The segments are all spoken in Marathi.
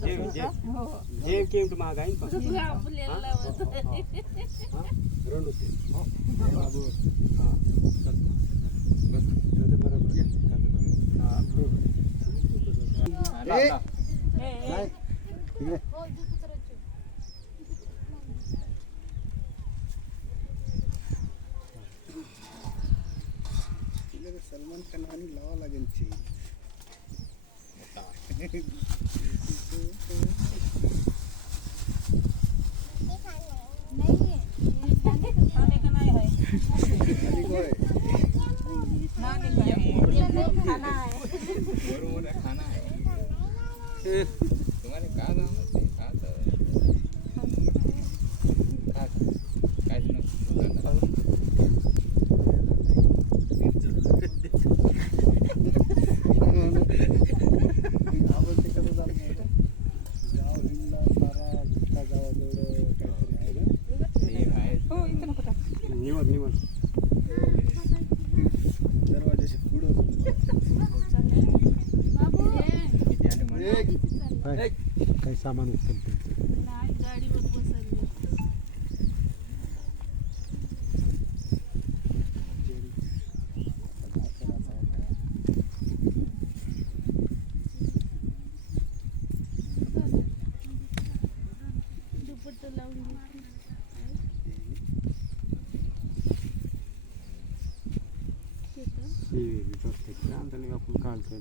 जेम केम टू माग आहे రెండు బాబు सलमान खान आणि लावा लागेल खाना है तुम्हारे कहा नाम है दरवाजाशी पुढं काही सामान उचलते गाडीवर बसवली दुपट्टा लावून आपण काढतोय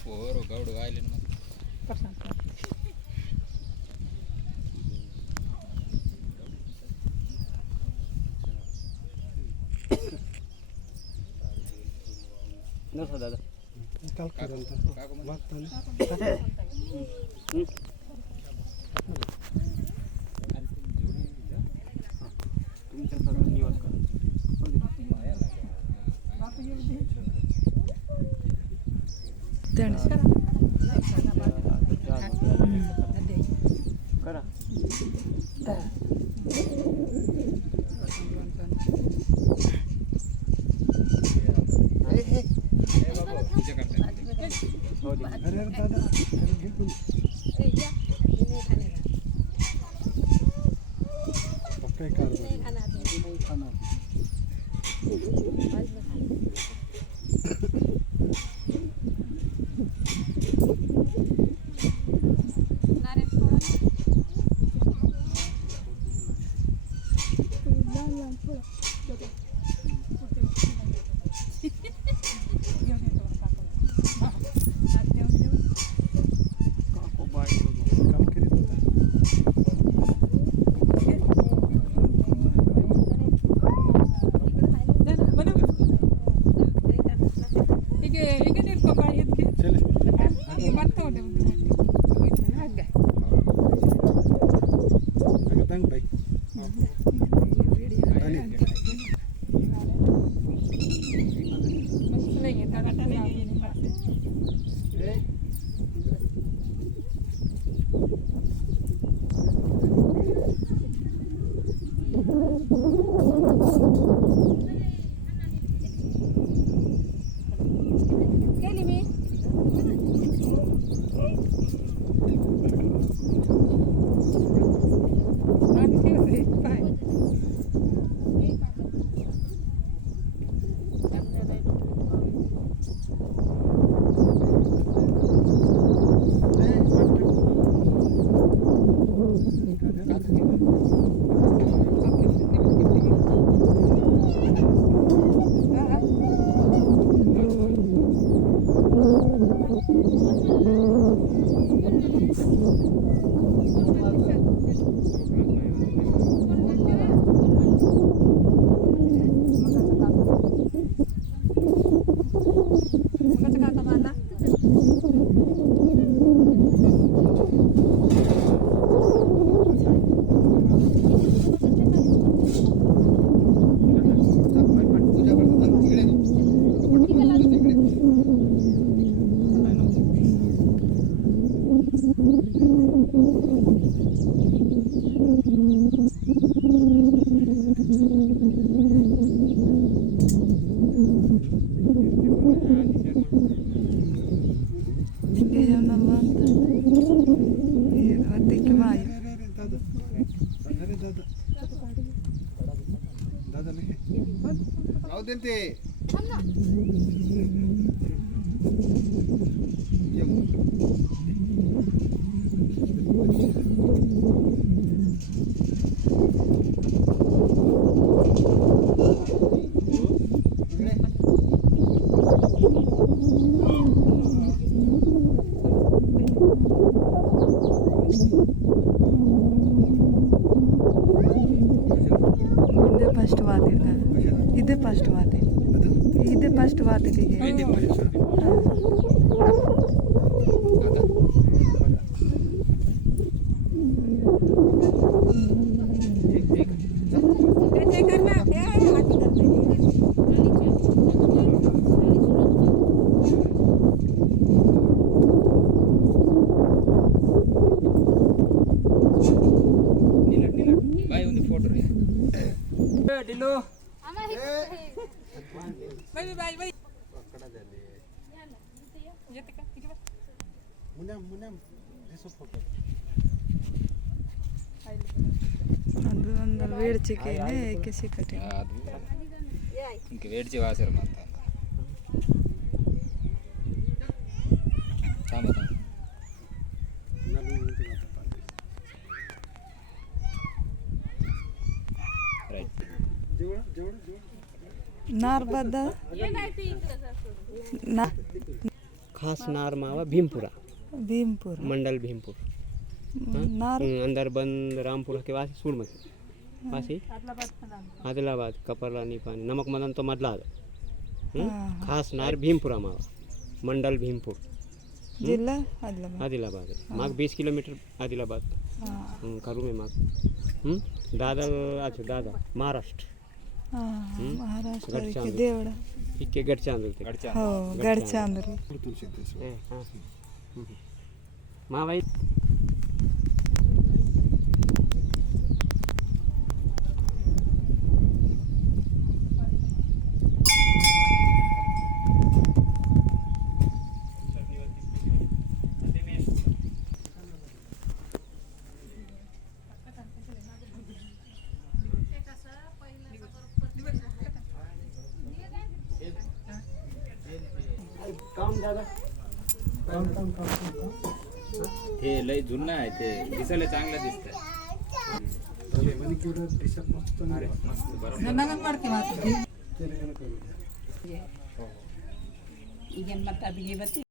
पोरो गौड गायले ना नसो दादा काल करेल तुमच्या सगळं निवास करा अरे दादा घे पण पक्का कार खाना घेऊन होते की माय राहू दे ते इथे फर्स्ट वाद आहे इथे फर्स्ट वाद आहे इथे फर्स्ट वाद आहे तिथे बाय उन्हें फोटो रे डिलो ಒಂದು ಬೇಡ್ಚಿಕೆನೆ ಕೆಸಿ ಕಟ್ಟಿ ఇంక వేడి చేవాసారు మొత్తం తామతం రైట్ नार बद्द ना खास नार मावा भीमपुरा भीमपुर मंडल भीमपुर नार अंदर बंद रामपुरा के वासी सूरमती वासी आदिलाबाद कपरलानी पानी नमक मदन तो मधला खास नार भीमपुरा मावा मंडल भीमपुर जिल्हा आदिलाबाद आदिलाबाद माग 20 किलोमीटर आदिलाबाद करू में माग दादा अच्छा दादा महाराष्ट्र महाराष्ट्र गडचांदूर. देवडा इक्के गडचांदूर ते గడిచా हो गडचांदरी मावाई काम दादा हे लय जुनं आहे ते दिसायला चांगलं दिसतंय मस्त बरोबर